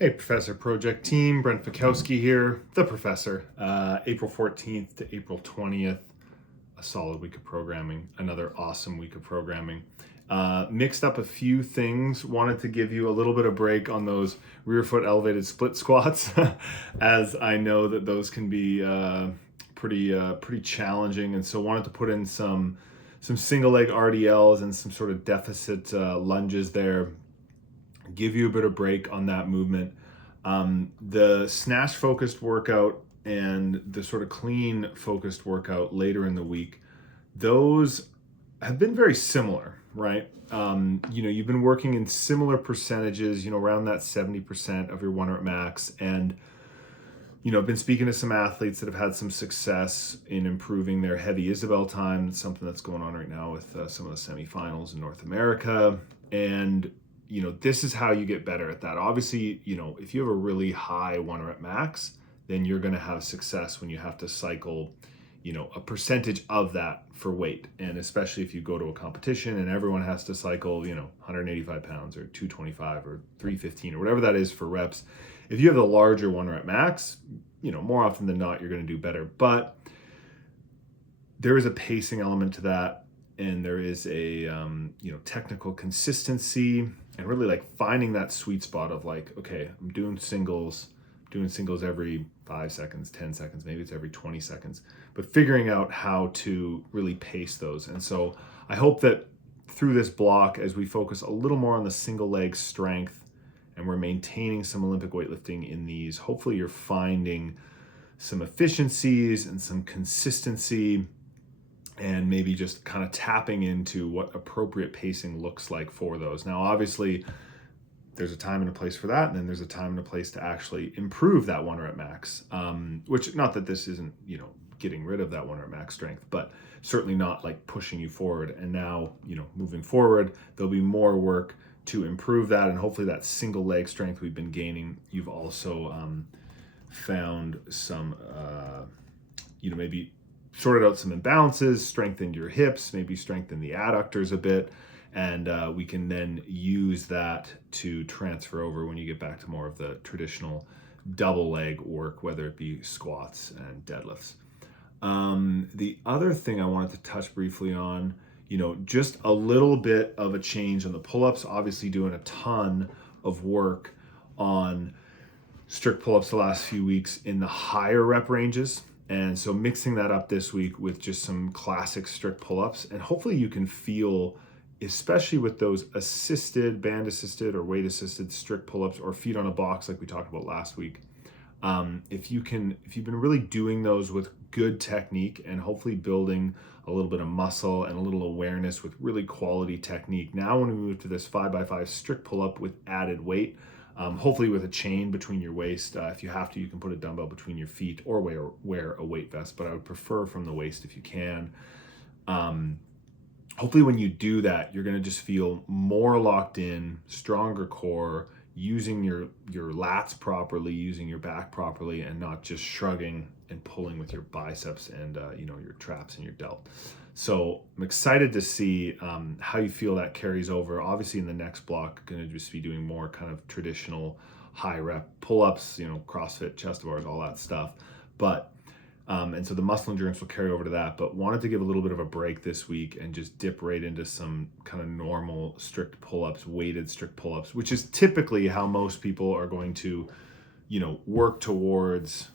Hey, Professor Project Team, Brent Fikowski here, the professor. April 14th to April 20th, a solid week of programming, another awesome week of programming. Mixed up a few things, wanted to give you a little bit of break on those rear foot elevated split squats, as I know that those can be pretty challenging, and so wanted to put in some single leg RDLs and some sort of deficit lunges there, give you a bit of break on that movement. The snatch focused workout and the sort of clean focused workout later in the week, those have been very similar, right? You've been working in similar percentages, around that 70% of your 1 rep max. And, I've been speaking to some athletes that have had some success in improving their heavy Isabel time. It's something that's going on right now with some of the semifinals in North America. And this is how you get better at that. Obviously, if you have a really high 1 rep max, then you're going to have success when you have to cycle, a percentage of that for weight. And especially if you go to a competition and everyone has to cycle, 185 pounds or 225 or 315 or whatever that is for reps. If you have the larger 1 rep max, more often than not, you're going to do better. But there is a pacing element to that. And there is a, technical consistency and really like finding that sweet spot of like, okay, I'm doing singles every 5 seconds, 10 seconds, maybe it's every 20 seconds, but figuring out how to really pace those. And so I hope that through this block, as we focus a little more on the single leg strength and we're maintaining some Olympic weightlifting in these, hopefully you're finding some efficiencies and some consistency and maybe just kind of tapping into what appropriate pacing looks like for those. Now, obviously, there's a time and a place for that, and then there's a time and a place to actually improve that 1 rep max, which, not that this isn't, getting rid of that 1 rep max strength, but certainly not like pushing you forward. And now, moving forward, there'll be more work to improve that, and hopefully that single leg strength we've been gaining, you've also found some, maybe sorted out some imbalances, strengthened your hips, maybe strengthen the adductors a bit, and we can then use that to transfer over when you get back to more of the traditional double leg work, whether it be squats and deadlifts. The other thing I wanted to touch briefly on, just a little bit of a change on the pull-ups, obviously doing a ton of work on strict pull-ups the last few weeks in the higher rep ranges. And so mixing that up this week with just some classic strict pull-ups, and hopefully you can feel, especially with those assisted, band assisted or weight assisted strict pull-ups or feet on a box like we talked about last week. If you've been really doing those with good technique and hopefully building a little bit of muscle and a little awareness with really quality technique. Now when we move to this 5x5 strict pull-up with added weight, hopefully with a chain between your waist. If you have to, you can put a dumbbell between your feet or wear a weight vest, but I would prefer from the waist if you can. Hopefully when you do that, you're gonna just feel more locked in, stronger core, using your lats properly, using your back properly, and not just shrugging and pulling with your biceps and your traps and your delt. So I'm excited to see how you feel that carries over. Obviously in the next block, going to just be doing more kind of traditional high rep pull-ups, CrossFit, chest to bars, all that stuff. But, and so the muscle endurance will carry over to that, but wanted to give a little bit of a break this week and just dip right into some kind of normal strict pull-ups, weighted strict pull-ups, which is typically how most people are going to, work towards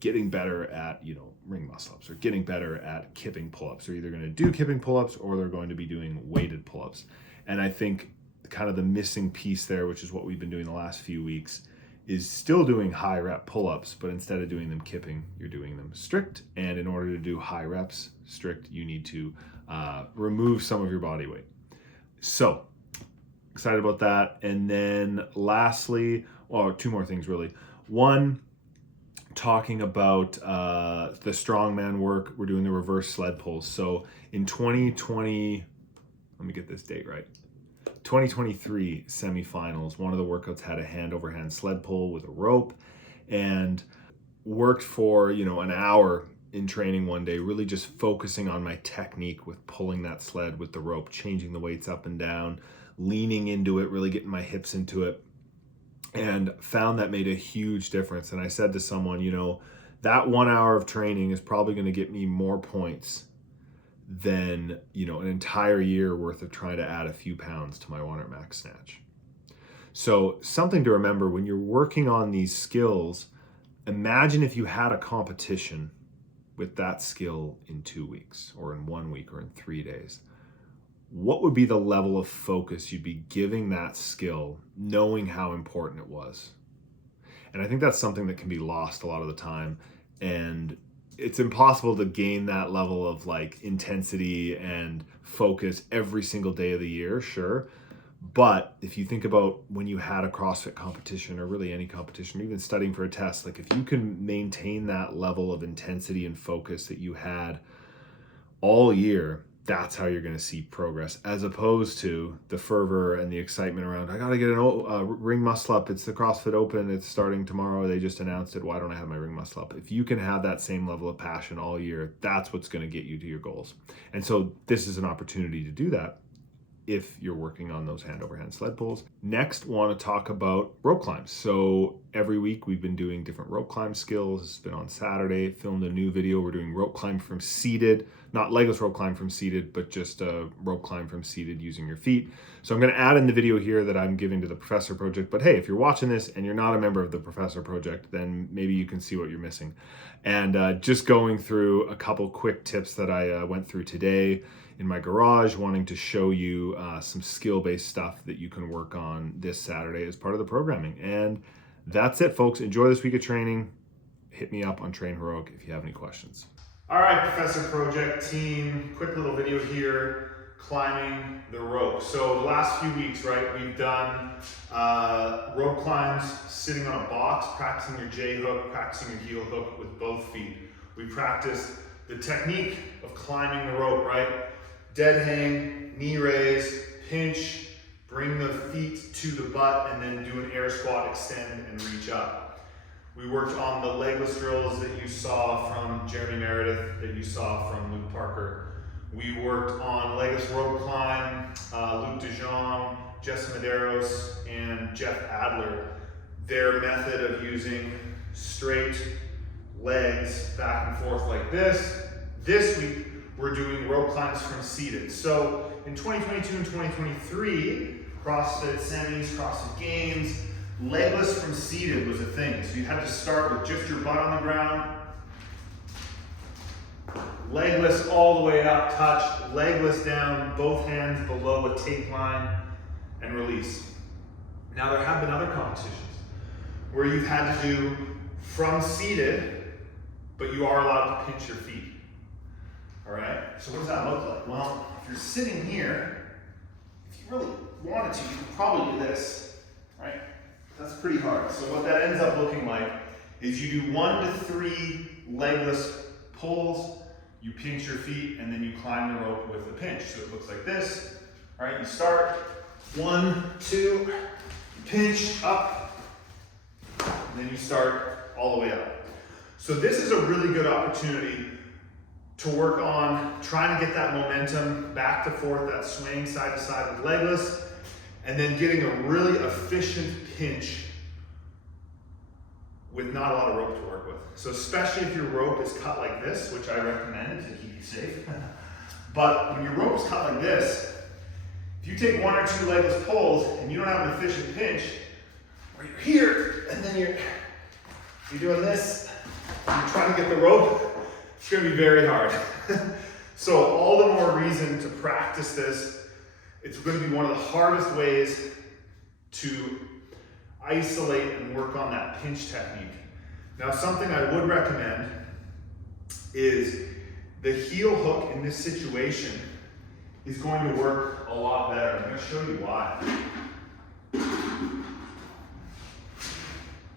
getting better at, ring muscle ups or getting better at kipping pull-ups. They're either going to do kipping pull-ups or they're going to be doing weighted pull-ups. And I think kind of the missing piece there, which is what we've been doing the last few weeks, is still doing high rep pull-ups, but instead of doing them kipping, you're doing them strict. And in order to do high reps strict, you need to remove some of your body weight. So excited about that. And then lastly, two more things really. One, talking about the strongman work, we're doing the reverse sled pulls. So in 2020, let me get this date right, 2023 semifinals, one of the workouts had a hand over hand sled pull with a rope, and worked for an hour in training one day, really just focusing on my technique with pulling that sled with the rope, changing the weights up and down, leaning into it, really getting my hips into it. and found that made a huge difference. And I said to someone, that 1 hour of training is probably going to get me more points than, an entire year worth of trying to add a few pounds to my 100 max snatch. So something to remember when you're working on these skills, imagine if you had a competition with that skill in 2 weeks or in 1 week or in 3 days. What would be the level of focus you'd be giving that skill, knowing how important it was? And I think that's something that can be lost a lot of the time. And it's impossible to gain that level of intensity and focus every single day of the year, sure. But if you think about when you had a CrossFit competition or really any competition, or even studying for a test, if you can maintain that level of intensity and focus that you had all year, that's how you're going to see progress, as opposed to the fervor and the excitement around, I got to get a ring muscle up. It's the CrossFit Open. It's starting tomorrow. They just announced it. Why don't I have my ring muscle up? If you can have that same level of passion all year, that's what's going to get you to your goals. And so this is an opportunity to do that if you're working on those hand over hand sled pulls. Next, want to talk about rope climbs. So every week we've been doing different rope climb skills. It's been on Saturday, filmed a new video. We're doing rope climb from seated, not legless rope climb from seated, but just a rope climb from seated using your feet. So I'm going to add in the video here that I'm giving to the Professor Project. But hey, if you're watching this and you're not a member of the Professor Project, then maybe you can see what you're missing. And just going through a couple quick tips that I went through today in my garage, wanting to show you some skill-based stuff that you can work on this Saturday as part of the programming. And that's it, folks. Enjoy this week of training. Hit me up on Train Heroic if you have any questions. All right, Professor Project team, quick little video here, climbing the rope. So the last few weeks, right, we've done rope climbs sitting on a box, practicing your J hook, practicing your heel hook with both feet. We practiced the technique of climbing the rope, right? Dead hang, knee raise, pinch, bring the feet to the butt, and then do an air squat, extend, and reach up. We worked on the legless drills that you saw from Jeremy Meredith, that you saw from Luke Parker. We worked on legless rope climb, Luke DeJong, Jesse Medeiros, and Jeff Adler. Their method of using straight legs back and forth like this. This week, we're doing rope climbs from seated. So in 2022 and 2023, CrossFit semis, CrossFit games, legless from seated was a thing. So you had to start with just your butt on the ground, legless all the way up, touch, legless down, both hands below a tape line, and release. Now there have been other competitions where you've had to do from seated, but you are allowed to pinch your feet. All right, so what does that look like? Well, if you're sitting here, if you really wanted to, you could probably do this, right? That's pretty hard. So what that ends up looking like is you do 1 to 3 legless pulls, you pinch your feet, and then you climb the rope with a pinch. So it looks like this, all right? You start, 1, 2, you pinch up, and then you start all the way up. So this is a really good opportunity to work on trying to get that momentum back to forth, that swaying side to side with legless, and then getting a really efficient pinch with not a lot of rope to work with. So especially if your rope is cut like this, which I recommend to keep you safe. But when your rope is cut like this, if you take 1 or 2 legless pulls and you don't have an efficient pinch, or you're here and then you're doing this, and you're trying to get the rope, it's going to be very hard. So all the more reason to practice this. It's going to be one of the hardest ways to isolate and work on that pinch technique. Now, something I would recommend is the heel hook in this situation is going to work a lot better. I'm going to show you why.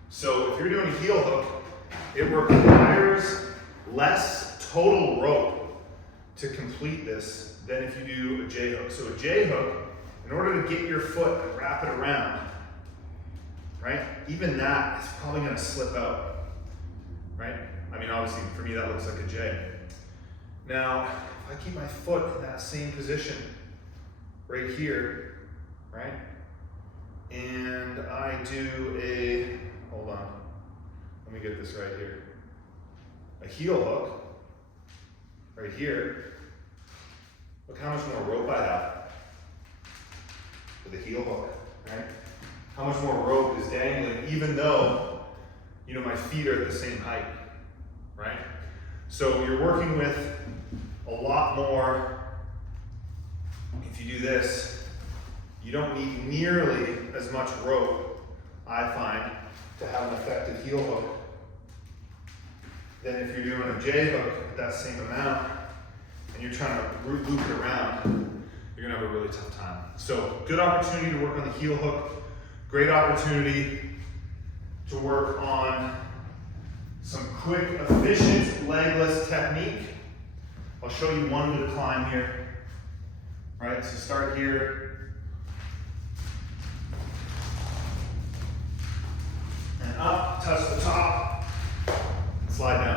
So if you're doing a heel hook, it requires less total rope to complete this than if you do a J hook. So a J hook, in order to get your foot and wrap it around, right? Even that is probably going to slip out, right? I mean, obviously for me that looks like a J. Now, if I keep my foot in that same position right here, right? and I do a, hold on, let me get this right here. A heel hook, right here. Look how much more rope I have with a heel hook, right? How much more rope is dangling, even though, you know, my feet are at the same height, right? So you're working with a lot more. If you do this, you don't need nearly as much rope, I find, to have an effective heel hook than if you're doing a J hook at that same amount and you're trying to loop it around. You're gonna have a really tough time. So good opportunity to work on the heel hook. Great opportunity to work on some quick, efficient legless technique. I'll show you one good climb here. Right, so start here. And up, touch the top, and slide down.